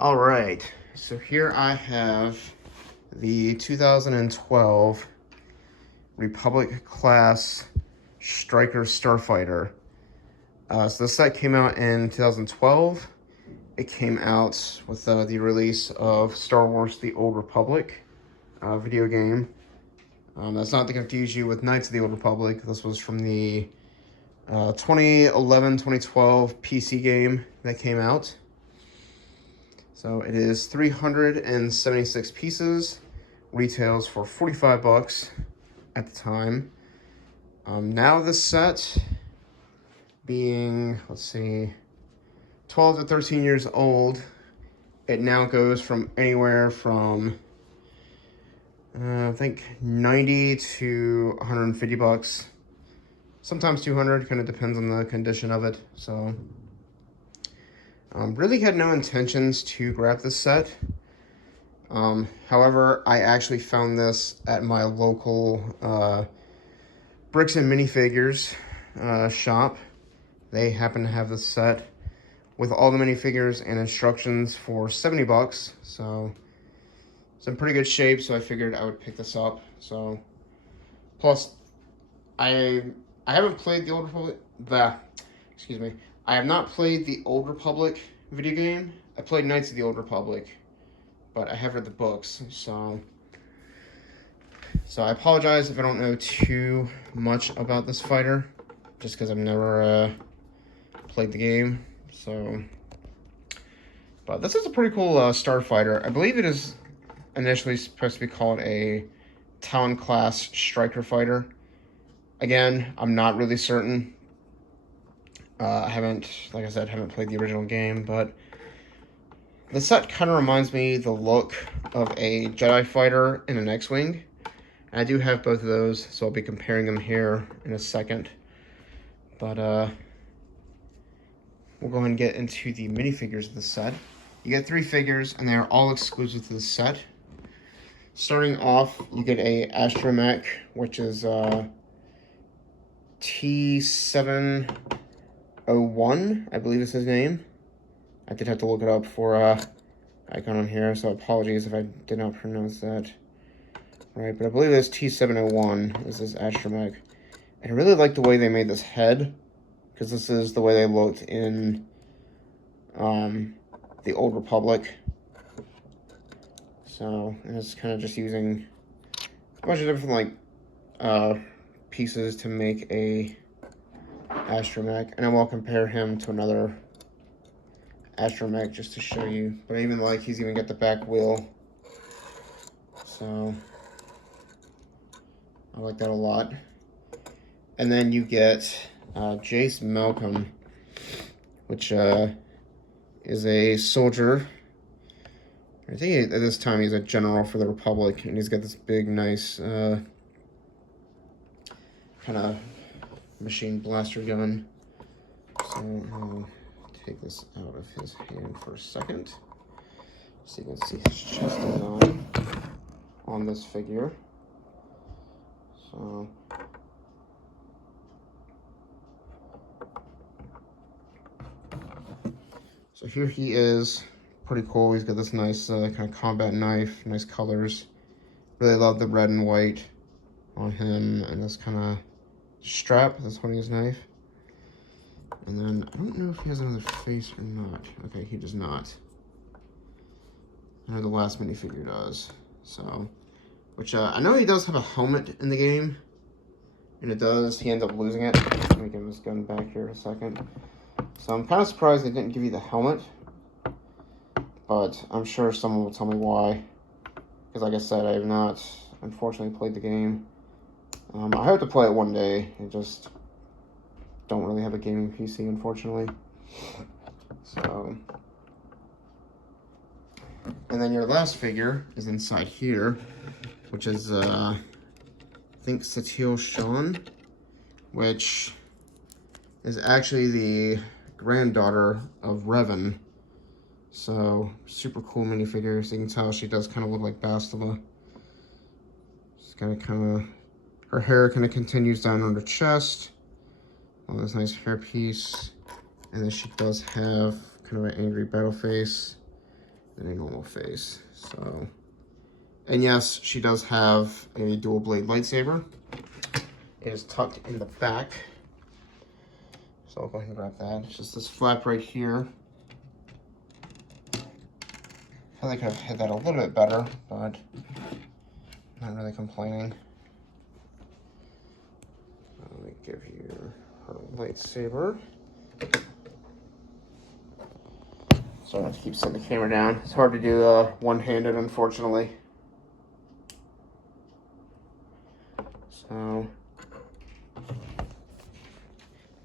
All right, so here I have the 2012 Republic class Striker Starfighter. So this set came out in 2012. It came out with the release of Star Wars The Old Republic video game. That's not to confuse you with Knights of the Old Republic. This was from the 2011-2012 PC game that came out. So it is 376 pieces, retails for 45 bucks at the time. Now this set being, 12 to 13 years old, it now goes from anywhere from, I think 90 to 150 bucks. Sometimes 200, kind of depends on the condition of it, so. Really had no intentions to grab this set. However, I actually found this at my local Bricks and Minifigures shop. They happen to have this set with all the minifigures and instructions for 70 bucks. So it's in pretty good shape, so I figured I would pick this up. So plus I haven't played the Old Republic, I have not played the Old Republic video game. I played Knights of the Old Republic, but I have read the books, so I apologize if I don't know too much about this fighter, just because I've never played the game. So, but this is a pretty cool starfighter. I believe it is initially supposed to be called a Talon class striker fighter. Again, I'm not really certain. I haven't, like I said, haven't played the original game, but the set kind of reminds me the look of a Jedi fighter and an X-Wing. I do have both of those, so I'll be comparing them here in a second. But we'll go ahead and get into the minifigures of the set. You get 3 figures, and they are all exclusive to the set. Starting off, you get a astromech, which is T701, I believe is his name. I did have to look it up for icon on here, so apologies if I did not pronounce that right, but I believe it's T701 is this astromech. And I really like the way they made this head, because this is the way they looked in the Old Republic. So, and it's kind of just using a bunch of different pieces to make a astromech, and I will compare him to another astromech just to show you. But I even like he's even got the back wheel, so I like that a lot. And then you get Jace Malcolm, which is a soldier. I think at this time he's a general for the Republic, and he's got this big, nice kind of machine blaster gun. So I'll take this out of his hand for a second, so you can see his chest design on this figure. So here he is, pretty cool. He's got this nice kind of combat knife, nice colors. Really love the red and white on him, and this kind of strap that's holding his knife. And then I don't know if he has another face or not. Okay, he does not. I know the last minifigure does. So, which I know he does have a helmet in the game, and it does. He ends up losing it. Let me give his gun back here in a second. So I'm kind of surprised they didn't give you the helmet, but I'm sure someone will tell me why. Because like I said, I have not, unfortunately, played the game. I hope to play it one day. I just don't really have a gaming PC, unfortunately. So, and then your last figure is inside here, which is, I think, Satele Shan, which is actually the granddaughter of Revan. So, super cool minifigure. So you can tell she does kind of look like Bastila. She's got kind of, her hair kind of continues down on her chest. All this nice hairpiece. And then she does have kind of an angry battle face. than a normal face. So, and yes, she does have a dual blade lightsaber. It is tucked in the back. So I'll go ahead and grab that. It's just this flap right here. I feel like I've hit that a little bit better, but not really complaining. Let me give you her lightsaber. Sorry, I have to keep setting the camera down. It's hard to do one-handed, unfortunately. So,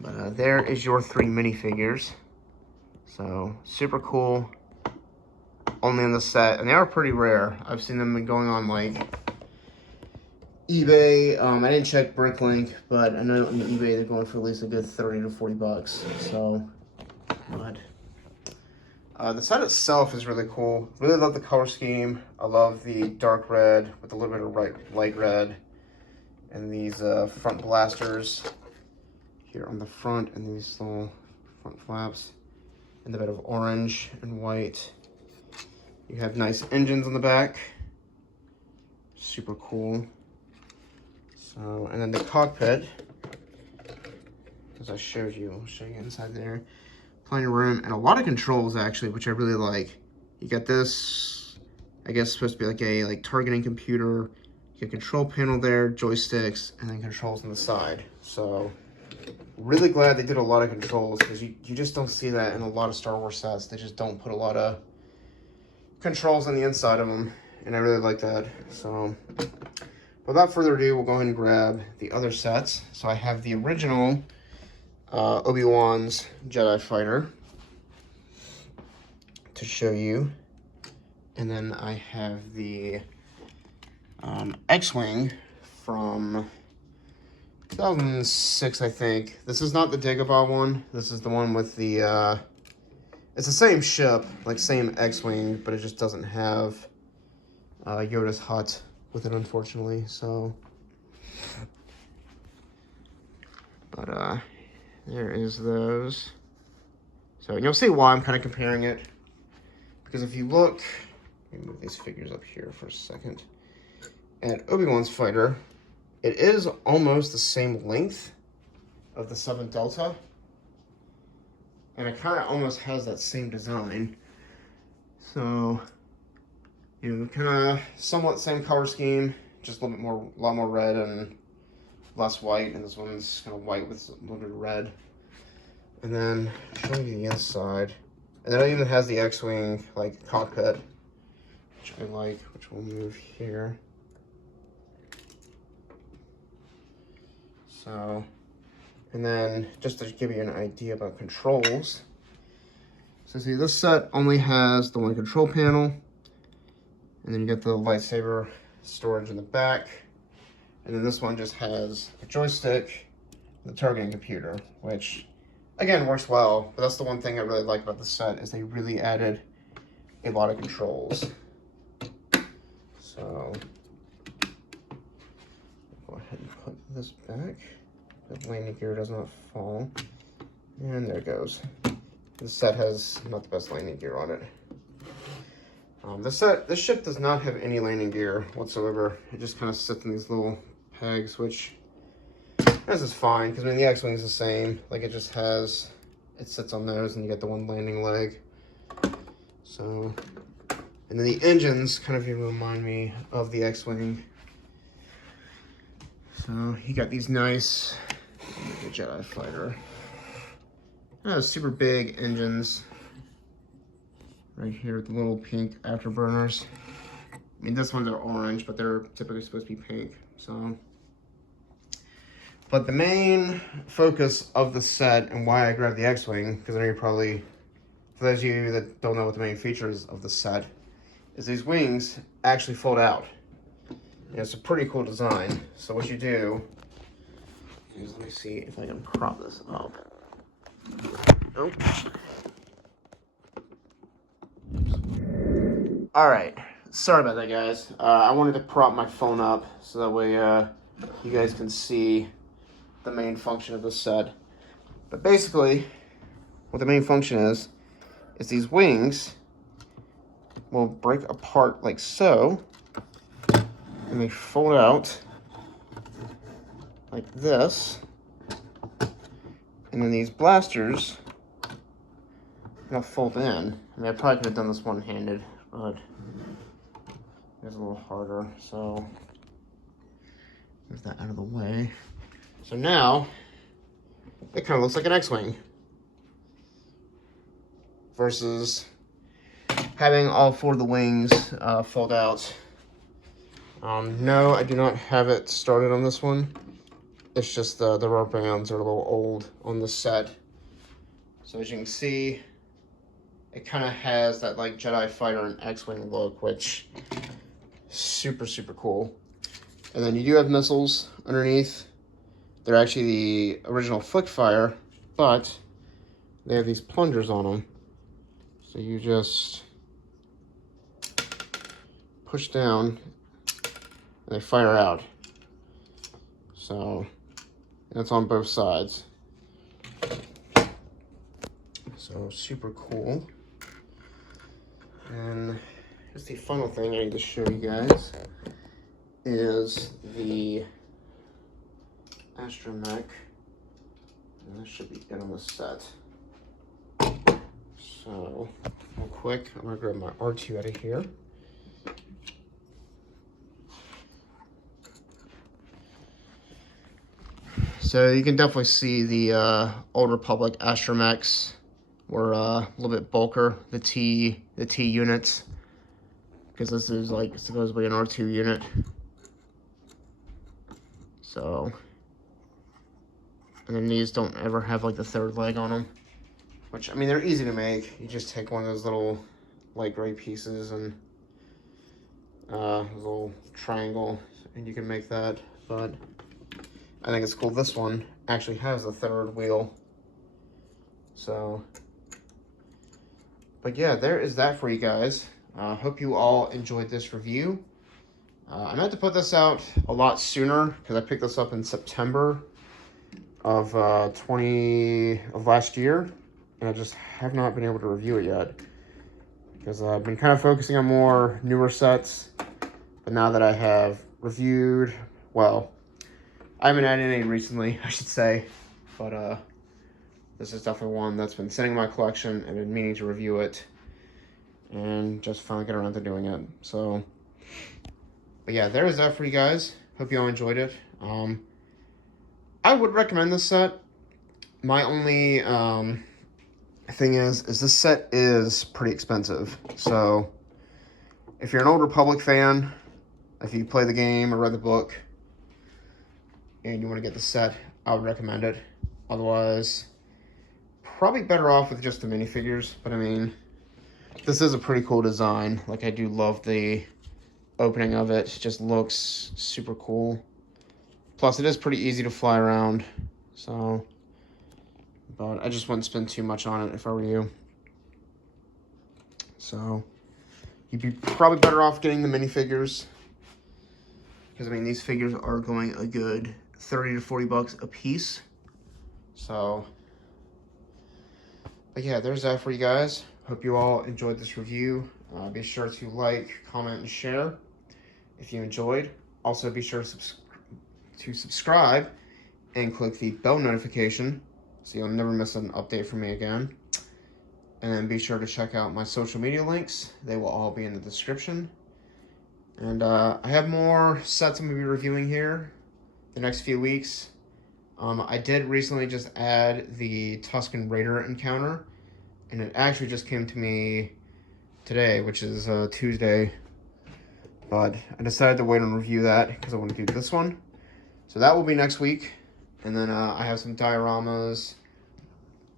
but there is your 3 minifigures. So, super cool. Only in the set, and they are pretty rare. I've seen them going on like eBay. I didn't check Bricklink, but I know on eBay they're going for at least a good 30 to 40 bucks. So, but the set itself is really cool. Really love the color scheme. I love the dark red with a little bit of light red, and these front blasters here on the front, and these little front flaps, and the bit of orange and white. You have nice engines on the back. Super cool. So, and then the cockpit, as I showed you, I'll show you inside there. Plenty of room and a lot of controls actually, which I really like. You got this, I guess supposed to be like a targeting computer. You got control panel there, joysticks, and then controls on the side. So, really glad they did a lot of controls, because you just don't see that in a lot of Star Wars sets. They just don't put a lot of controls on the inside of them, and I really like that. So without further ado, we'll go ahead and grab the other sets. So I have the original Obi-Wan's Jedi Fighter to show you, and then I have the X-Wing from 2006, I think. This is not the Dagobah one. This is the one with the it's the same ship, like same X-Wing, but it just doesn't have Yoda's hut with it, unfortunately. So, but there is those. So you'll see why I'm kind of comparing it, because if you look, let me move these figures up here for a second. At Obi-Wan's fighter, it is almost the same length of the 7 Delta. And it kind of almost has that same design. So, you know, kind of somewhat same color scheme, just a little bit more, a lot more red and less white. And this one's kind of white with a little bit of red. And then, showing you the inside. And then it even has the X-Wing, like, cockpit, which I like, which we'll move here. So, and then, just to give you an idea about controls. So see, this set only has the one control panel. And then you get the lightsaber storage in the back. And then this one just has a joystick, the targeting computer, which, again, works well. But that's the one thing I really like about the set, is they really added a lot of controls. So, go ahead and put this back. The landing gear does not fall. And there it goes. This set has not the best landing gear on it. This ship does not have any landing gear whatsoever. It just kind of sits in these little pegs, which this is fine, because I mean the X-Wing is the same. Like, it just has, it sits on those, and you get the one landing leg. So, and then the engines kind of remind me of the X-Wing. So you got these nice Jedi Fighter. Super big engines right here with the little pink afterburners. I mean, this ones are orange, but they're typically supposed to be pink. So, but the main focus of the set, and why I grabbed the X-Wing, because I know you're probably, for those of you that don't know what the main features of the set, is these wings actually fold out. And it's a pretty cool design. So what you do is, let me see if I can prop this up. Nope. All right, sorry about that, guys. I wanted to prop my phone up so that way you guys can see the main function of the set. But basically, what the main function is these wings will break apart like so, and they fold out like this. And then these blasters gonna fold in. I mean, I probably could have done this one-handed, but it's a little harder. So move that out of the way. So now it kind of looks like an X-Wing versus having all 4 of the wings fold out. No, I do not have it started on this one. It's just the rubber bands are a little old on the set. So as you can see, it kind of has that like Jedi fighter and X-Wing look, which super, super cool. And then you do have missiles underneath. They're actually the original flick fire, but they have these plungers on them. So you just push down and they fire out. So it's on both sides. So super cool. And just the final thing I need to show you guys is the astromech. And this should be it on the set. So real quick, I'm gonna grab my R2 out of here. So you can definitely see the Old Republic astromechs were a little bit bulkier, the T units, because this is like supposedly an R2 unit. So, and then these don't ever have like the 3rd leg on them, which I mean they're easy to make. You just take one of those little light gray pieces and a little triangle, and you can make that. But I think it's cool. This one actually has a 3rd wheel. So, but yeah, there is that for you guys. Hope you all enjoyed this review. I meant to put this out a lot sooner because I picked this up in September of last year, and I just have not been able to review it yet because I've been kind of focusing on more newer sets. But now that I have reviewed, well, I haven't added any recently, I should say, but this is definitely one that's been sitting in my collection and been meaning to review it, and just finally get around to doing it. So, but yeah, there is that for you guys. Hope you all enjoyed it. I would recommend this set. My only thing is this set is pretty expensive. So if you're an Old Republic fan, if you play the game or read the book, and you want to get the set, I would recommend it. Otherwise, probably better off with just the minifigures. But I mean, this is a pretty cool design. Like, I do love the opening of it. It just looks super cool. Plus, it is pretty easy to fly around. So, but I just wouldn't spend too much on it if I were you. So, you'd be probably better off getting the minifigures. Because, I mean, these figures are going a good 30 to 40 bucks a piece. So, but yeah, there's that for you guys. Hope you all enjoyed this review. Be sure to like, comment, and share if you enjoyed. Also, be sure to subscribe and click the bell notification so you'll never miss an update from me again. And then be sure to check out my social media links. They will all be in the description. And I have more sets I'm going to be reviewing here the next few weeks. I did recently just add the Tusken Raider encounter, and it actually just came to me today, which is Tuesday. But I decided to wait and review that because I want to do this one. So that will be next week. And then I have some dioramas,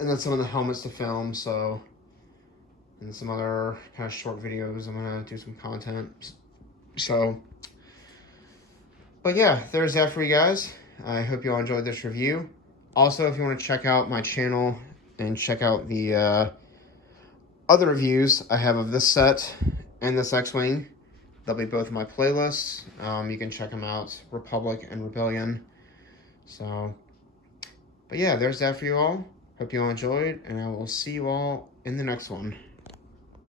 and then some of the helmets to film, so, and some other kind of short videos. I'm going to do some content. So, but yeah, there's that for you guys. I hope you all enjoyed this review. Also, if you want to check out my channel and check out the other reviews I have of this set and this X-Wing, they'll be both in my playlists. You can check them out, Republic and Rebellion. So, but yeah, there's that for you all. Hope you all enjoyed, and I will see you all in the next one.